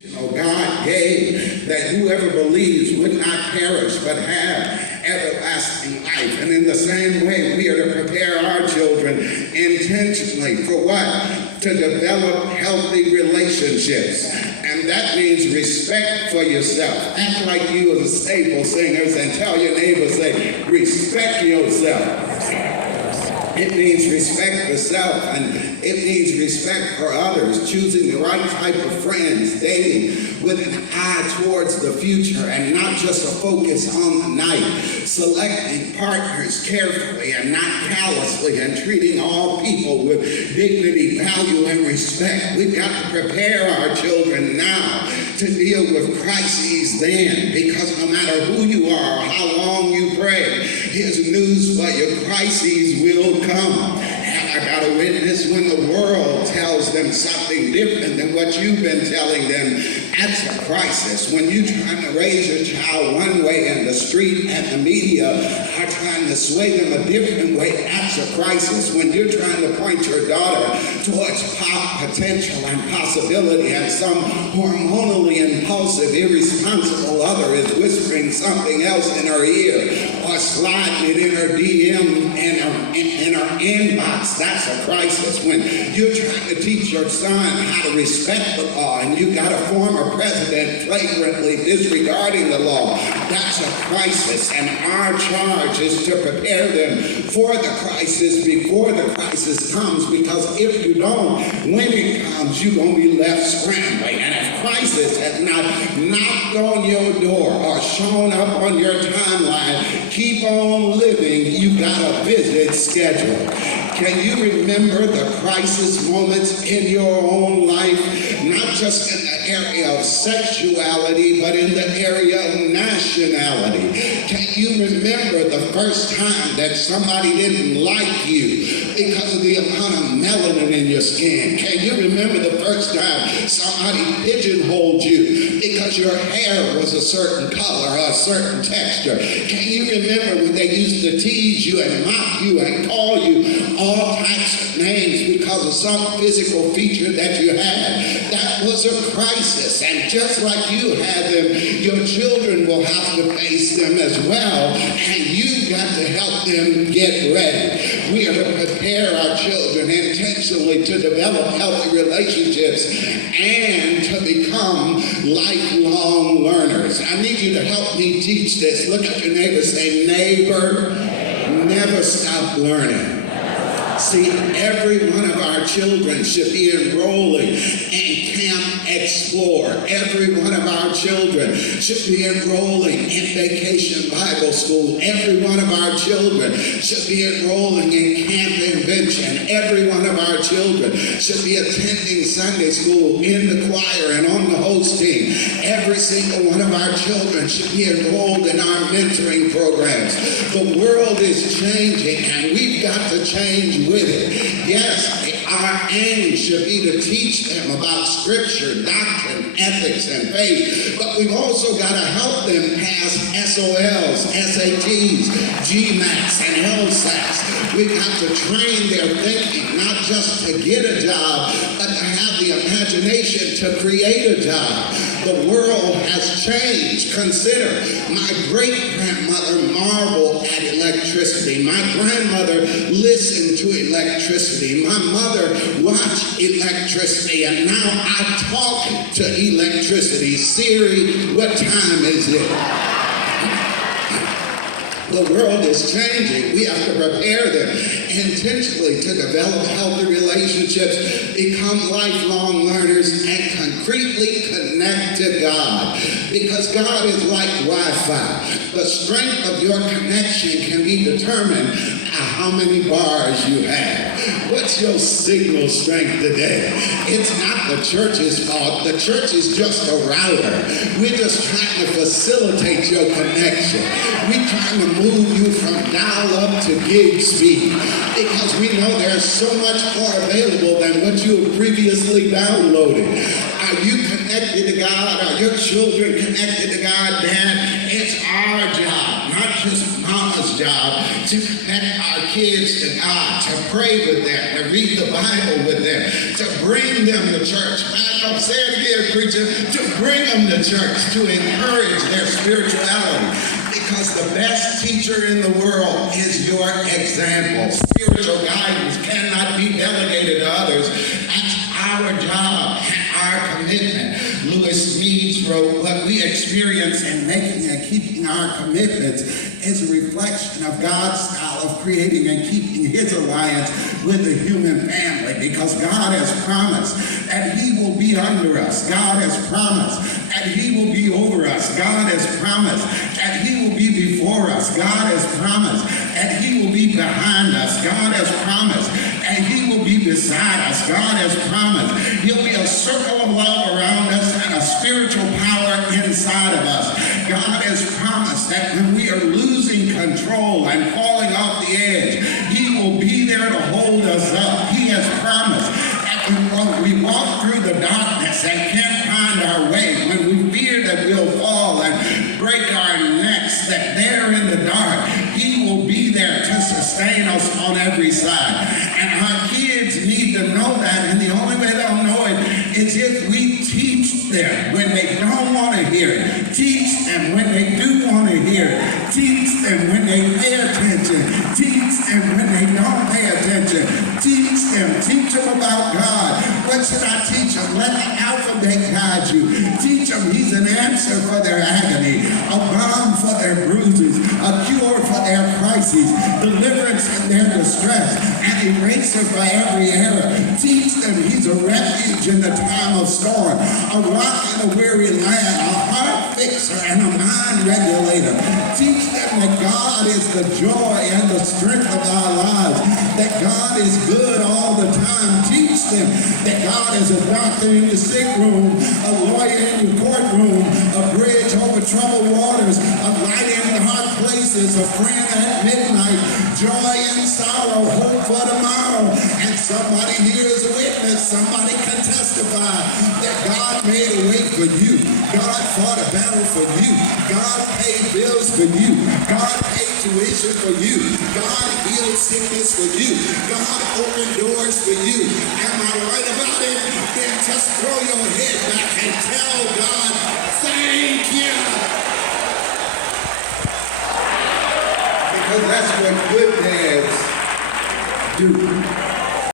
God gave that whoever believes would not perish but have everlasting life. And in the same way, we are to prepare our children intentionally for what? To develop healthy relationships. And that means respect for yourself. Act like you as a staple singers and tell your neighbor, say, respect yourself. It means respect for self, and it means respect for others, choosing the right type of friends, dating with an eye towards the future and not just a focus on the night, selecting partners carefully and not callously, and treating all people with dignity, value, and respect. We've got to prepare our children now to deal with crises then, because no matter who you are or how long you pray, here's news for you: crises will come. And I got a witness when the world tells them something different than what you've been telling them. That's a crisis. When you're trying to raise your child one way and the street and the media are trying to sway them a different way, that's a crisis. When you're trying to point your daughter towards potential and possibility, and some hormonally impulsive, irresponsible other is whispering something else in her ear or sliding it in her DM in her inbox, that's a crisis. When you're trying to teach your son how to respect the law and you got a former president flagrantly disregarding the law, that's a crisis. And our charge is to prepare them for the crisis before the crisis comes, because if you don't, when it comes, you're going to be left scrambling. And if crisis has not knocked on your door or shown up on your timeline, keep on living. You got a visit scheduled. Can you remember the crisis moments in your own life, not just in the area of sexuality, but in the area of nationality? Can you remember the first time that somebody didn't like you because of the amount of melanin in your skin? Can you remember the first time somebody pigeonholed you because your hair was a certain color or a certain texture? Can you remember when they used to tease you and mock you and call you all types of names because of some physical feature that you had? That was a crisis. And just like you had them, your children will have to face them as well. And you've got to help them get ready. We are to prepare our children intentionally to develop healthy relationships and to become lifelong learners. I need you to help me teach this. Look at your neighbor, say, neighbor, never stop learning. See, every one of our children should be enrolling in Camp Explore. Every one of our children should be enrolling in Vacation Bible School. Every one of our children should be enrolling in Camp Invention. Every one of our children should be attending Sunday school, in the choir, and on the host team. Every single one of our children should be enrolled in our mentoring programs. The world is changing, and we've got to change with it. Yes, our aim should be to teach them about scripture, doctrine, ethics, and faith, but we've also got to help them pass SOLs, SATs, GMATs, and LSATs. We've got to train their thinking, not just to get a job, but to have the imagination to create a job. The world has changed. Consider, my great-grandmother marveled at electricity. My grandmother listened to electricity. My mother watched electricity. And now I talk to electricity. Siri, what time is it? The world is changing. We have to prepare them intentionally to develop healthy relationships, become lifelong learners, and concretely connect to God. Because God is like Wi-Fi. The strength of your connection can be determined by how many bars you have. What's your signal strength today? It's not the church's fault. The church is just a router. We're just trying to facilitate your connection. We're trying to move you from dial-up to gig speed, because we know there's so much more available than what you have previously downloaded. Are you connected to God? Are your children connected to God, Dad? It's our job, not just mama's job to connect our kids to God, to pray with them, to read the Bible with them, to bring them to church. Man, I'm saying it again, preacher, to bring them to church, to encourage their spirituality. Because the best teacher in the world is your example. Spiritual guidance cannot be delegated to others. That's our job and our commitment. Lewis Meads wrote, what we experience in making and keeping our commitments is a reflection of God's style of creating and keeping his alliance with the human family, because God has promised that he will be under us. God has promised that he will be over us. God has promised that he will be before us. God has promised that he will be behind us. God has promised that he will be beside us. God has promised he'll be a circle of love around us and a spiritual power inside of us. God has promised that when we are losing control and falling off the edge, he will be there to hold us up. He has promised that when we walk through the darkness and can't find our way, when we fear that we'll fall and break our necks, that there in the dark, he will be there to sustain us on every side. And our kids need to know that, and the only way they'll know it is if we teach them when they don't want to hear it. Teach them when they do want to hear it. Teach them when they pay attention. Teach them when they don't pay attention. Teach them about God. What should I teach them? Let the alphabet guide you. Teach them he's an answer for their agony, a balm for their bruises, a cure for their crises, deliverance in their distress, an eraser for every error. Teach them he's a refuge in the time of storm, a rock in a weary land, a heart fixer and a mind regulator. Teach them that God is the joy and the strength of our lives, that God is good all the time. Teach them that God is a doctor in the sick room, a lawyer in the courtroom, a bridge over troubled waters, a light in dark places, a friend at midnight, joy in sorrow, hope for tomorrow. And somebody here is a witness. Somebody can testify that God made a way for you. God fought a battle for you. God paid bills for you. God paid tuition for you. God healed sickness for you. God opened doors for you. Am I right about it? Then just throw your head back and tell God, thank you. Because that's what good dads do.